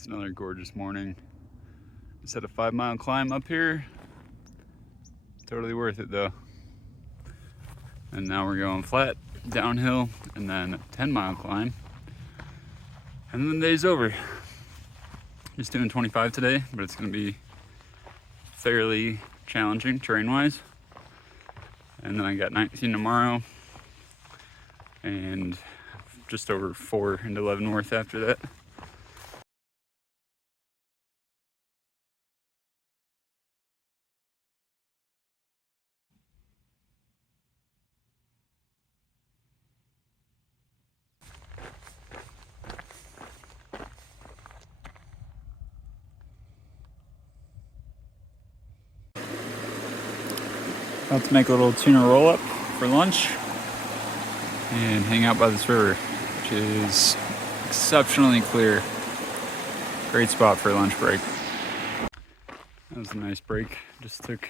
It's another gorgeous morning. Just had a 5-mile climb up here. Totally worth it though. And now we're going flat, downhill, and then a 10-mile climb. And then the day's over. Just doing 25 today, but it's gonna be fairly challenging terrain-wise. And then I got 19 tomorrow, and just over 4 into Leavenworth after that. About to make a little tuna roll-up for lunch and hang out by this river, which is exceptionally clear. Great spot for a lunch break. That was a nice break. Just took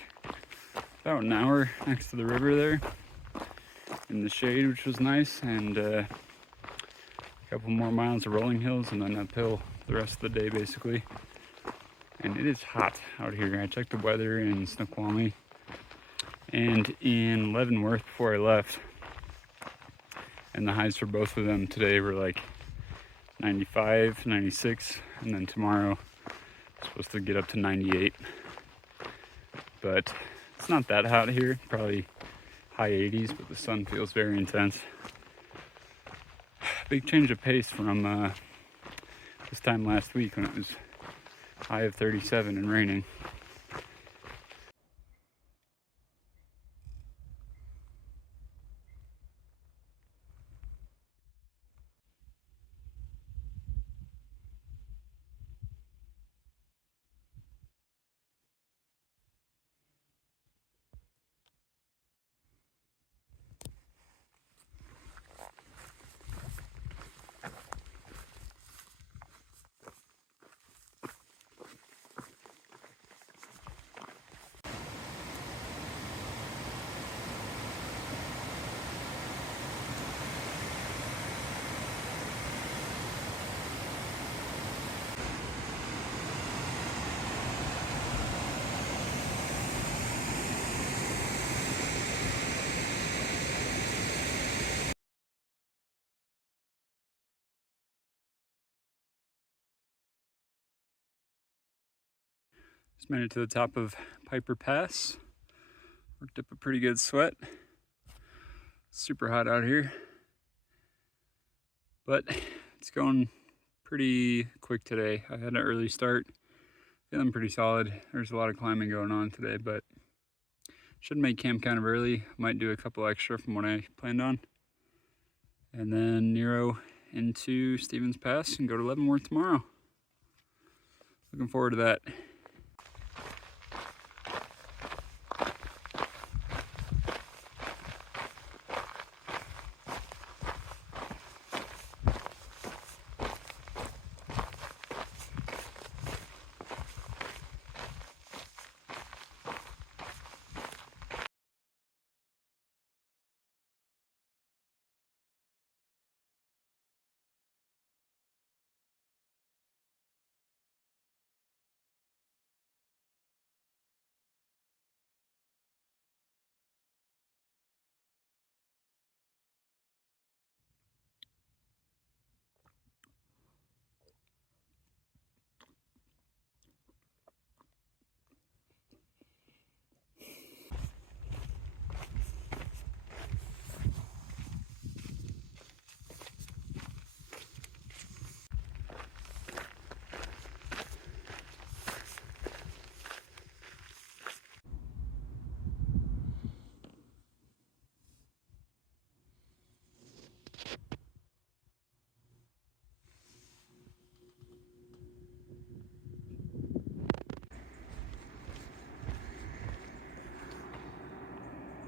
about an hour next to the river there in the shade, which was nice, and a couple more miles of rolling hills and then uphill the rest of the day basically. And it is hot out here. I checked the weather in Snoqualmie and in Leavenworth before I left, and the highs for both of them today were like 95, 96, and then tomorrow it's supposed to get up to 98. But it's not that hot here, probably high 80s, but the sun feels very intense. Big change of pace from this time last week when it was high of 37 and raining. Just made it to the top of Piper Pass. Worked up a pretty good sweat. Super hot out here, but it's going pretty quick today. I had an early start, feeling pretty solid. There's a lot of climbing going on today, but should make camp kind of early. Might do a couple extra from what I planned on, and then Nero into Stevens Pass and go to Leavenworth tomorrow. Looking forward to that.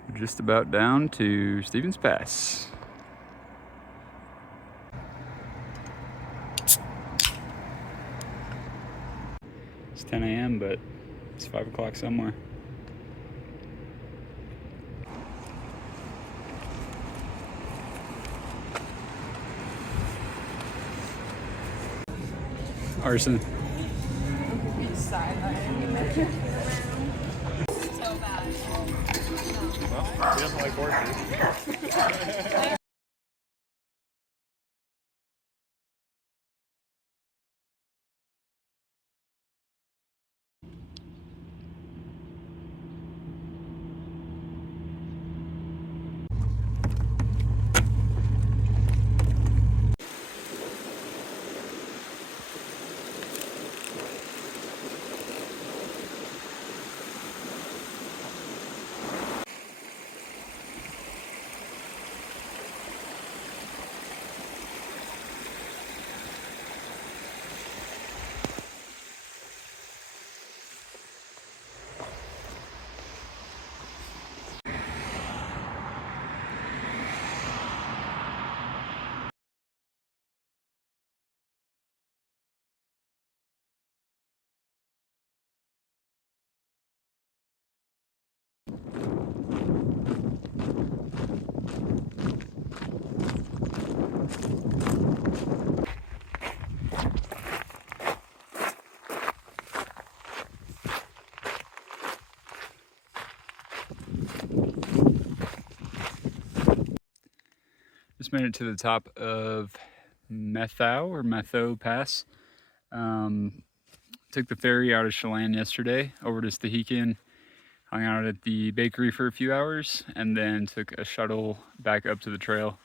We're just about down to Stevens Pass. It's 10 a.m., but it's 5 o'clock somewhere. Arson. So bad. Well, he doesn't like horses. Just made it to the top of Metho Pass. Took the ferry out of Chelan yesterday over to Stehekin, hung out at the bakery for a few hours, and then took a shuttle back up to the trail.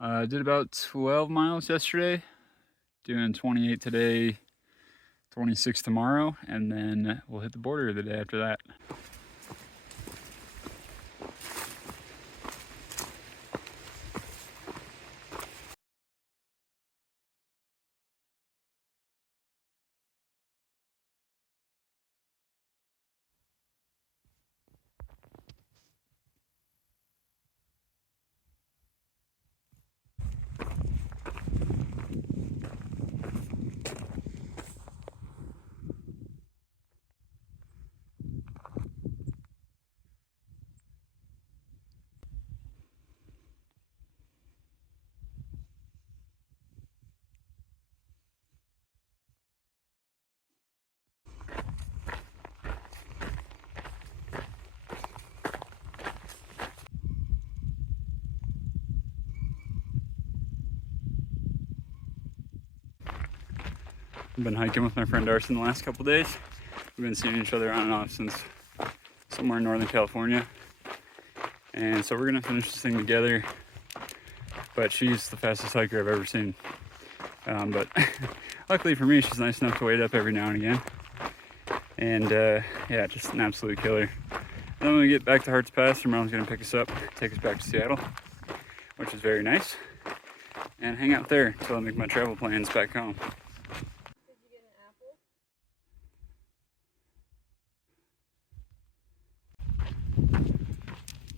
Did about 12 miles yesterday, doing 28 today, 26 tomorrow, and then we'll hit the border the day after that. I've been hiking with my friend Darcy the last couple days. We've been seeing each other on and off since somewhere in Northern California. And so we're gonna finish this thing together. But she's the fastest hiker I've ever seen. But luckily for me, she's nice enough to wait up every now and again. And yeah, just an absolute killer. And then when we get back to Hart's Pass, her mom's gonna pick us up, take us back to Seattle, which is very nice. And hang out there until I make my travel plans back home.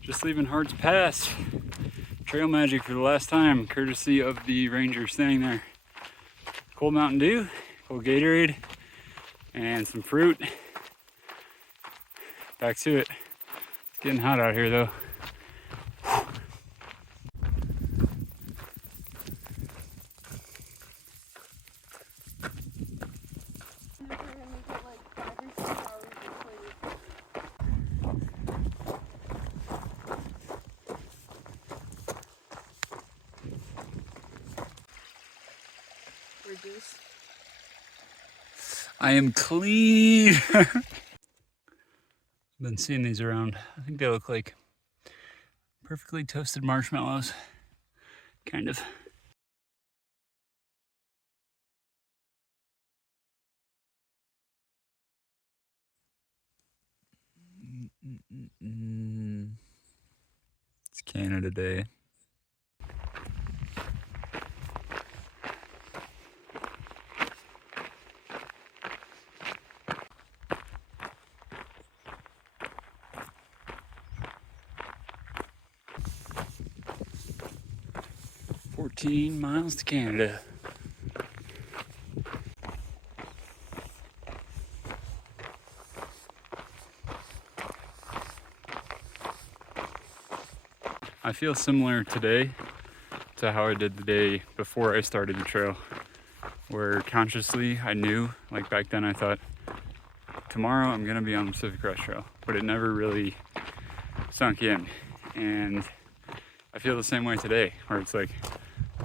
Just leaving Hart's Pass. Trail magic for the last time, courtesy of the ranger standing there. Cold Mountain Dew, cold Gatorade, and some fruit. Back to it. It's getting hot out here though. Reduce. I am clean. I've been seeing these around. I think they look like perfectly toasted marshmallows, kind of. It's Canada Day. "14 miles to Canada." I feel similar today to how I did the day before I started the trail. where consciously I knew, like back then I thought, tomorrow I'm gonna be on the Pacific Crest Trail, but it never really sunk in. And I feel the same way today, where it's like,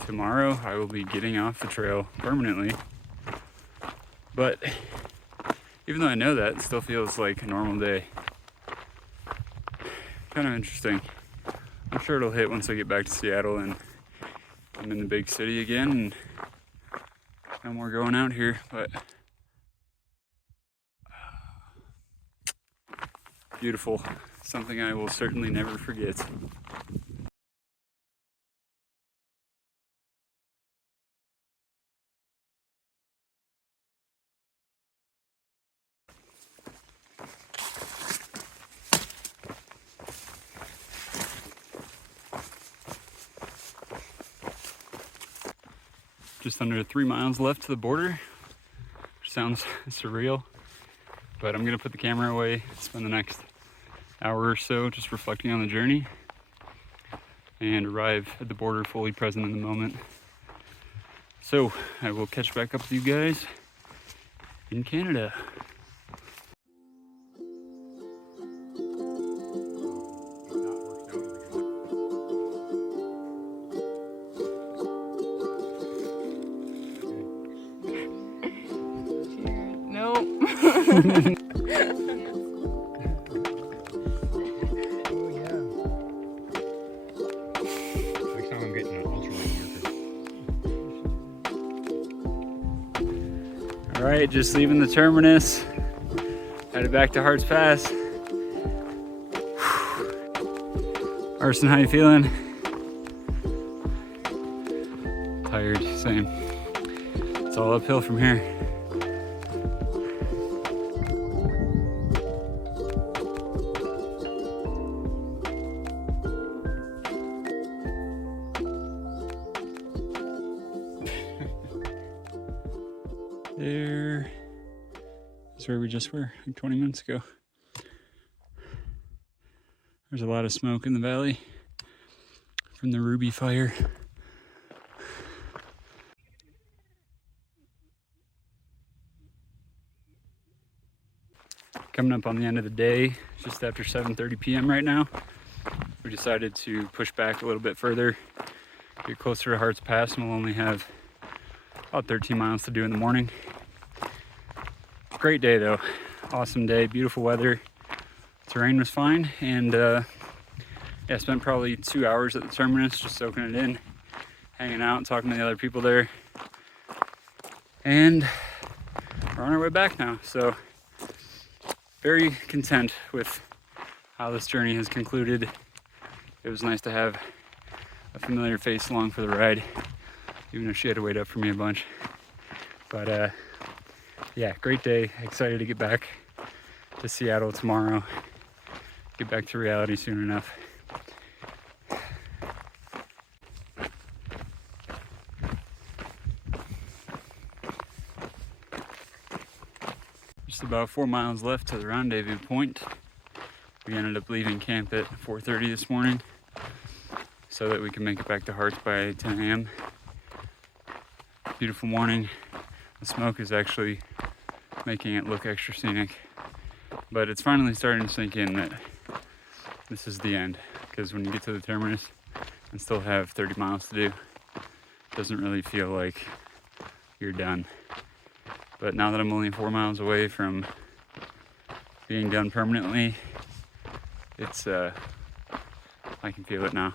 tomorrow I will be getting off the trail permanently. But even though I know that, it still feels like a normal day. Kind of interesting. I'm sure it'll hit once I get back to Seattle and I'm in the big city again and no more going out here, but beautiful. Something I will certainly never forget. Just under 3 miles left to the border, which sounds surreal, but I'm gonna put the camera away, spend the next hour or so just reflecting on the journey, and arrive at the border fully present in the moment. So I will catch back up with you guys in Canada. Nope. All right, just leaving the terminus, headed back to Hart's Pass. Arson, how you feeling? Tired, same. It's all uphill from here. There is where we just were, like 20 minutes ago. There's a lot of smoke in the valley from the Ruby fire. Coming up on the end of the day, just after 7:30 p.m. right now. We decided to push back a little bit further, get closer to Hart's Pass, and we'll only have about 13 miles to do in the morning. Great day though, awesome day, beautiful weather. Terrain was fine, and yeah, spent probably 2 hours at the terminus just soaking it in, hanging out and talking to the other people there. And we're on our way back now, so very content with how this journey has concluded. It was nice to have a familiar face along for the ride, even if she had to wait up for me a bunch. But yeah, great day. Excited to get back to Seattle tomorrow. Get back to reality soon enough. Just about 4 miles left to the rendezvous point. We ended up leaving camp at 4:30 this morning so that we can make it back to Hart's by 10 a.m. Beautiful morning. The smoke is actually making it look extra scenic, but it's finally starting to sink in that this is the end, because when you get to the terminus and still have 30 miles to do, it doesn't really feel like you're done. But now that I'm only 4 miles away from being done permanently, it's I can feel it now.